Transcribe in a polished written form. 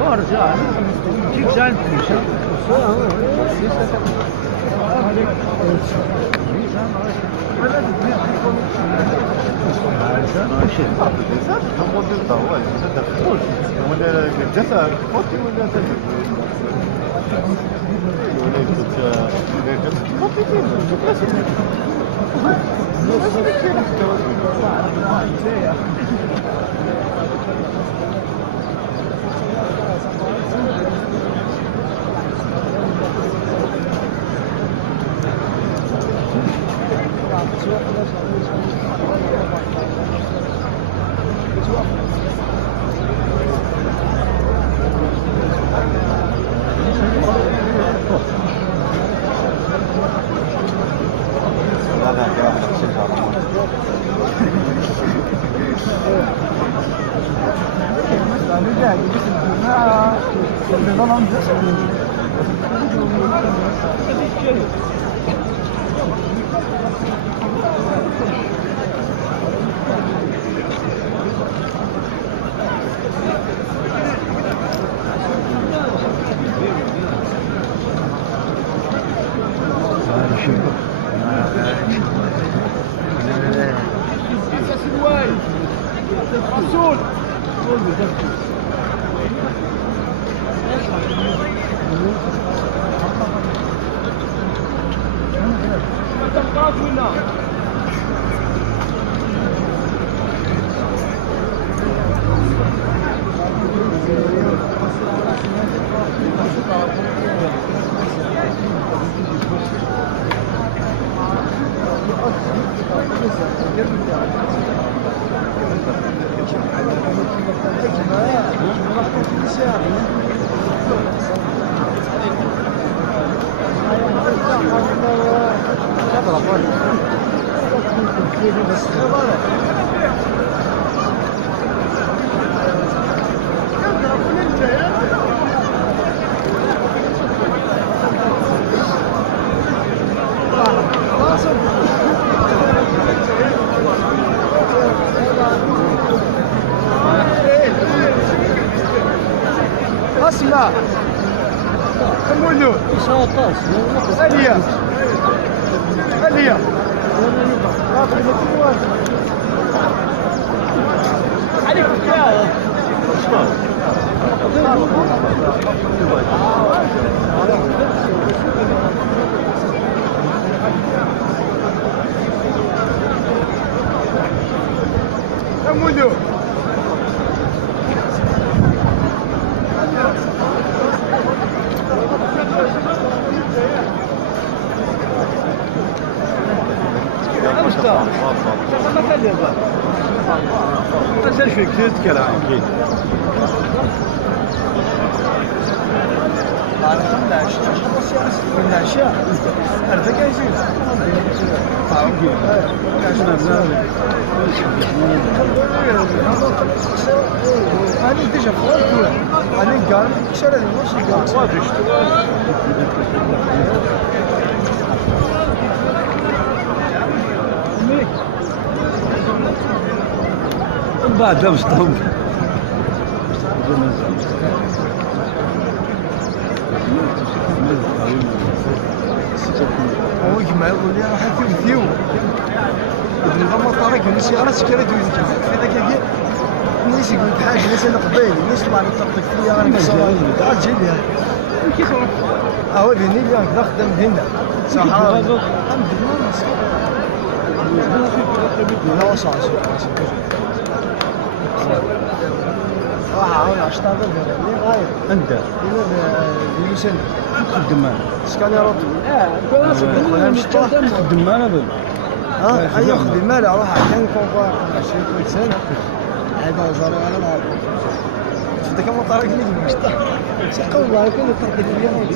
Barca, que já puxa. اسمع كملوا عليا عليا عليك كملوا ما فيك تتكلم اكيد. من العشاء هذا كيزيد انا ديجا فوت انا قال شرا الموسيقى واجد بعد مش طوب هو يجمع يقول لي راح يفيو ابن ضم طارق نسي انا سكرت ويزك هذاك كي نسي قلت حاجه نسي انا قبيلي نسي طلع نطقطق فيا انا كسر تعال جيب لي كيف هو بيني لي هكذا خدام هنا صحراء الحمد لله لا وصع راح عاون عشتها اللي غاير انت اللي سن الدمان سكان يا رب انا مش الدمان هذا اي خدي مال اروح عشان كونفار 20 سنه هذا زاري على العاب شفت كم طريق لي مشتا شقوا الله يكون الطريق اللي